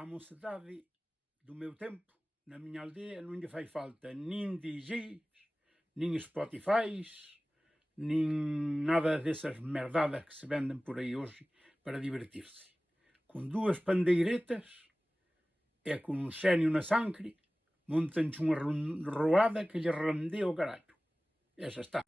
à mocidade do meu tempo, na minha aldeia, non lle fai falta nin DJs, nin Spotifys, nin nada desas merdadas que se venden por aí hoxe para divertirse. Con dúas pandeiretas e con un xenio na sangre, montanche unha roada que lle randea o carallo. Esa está.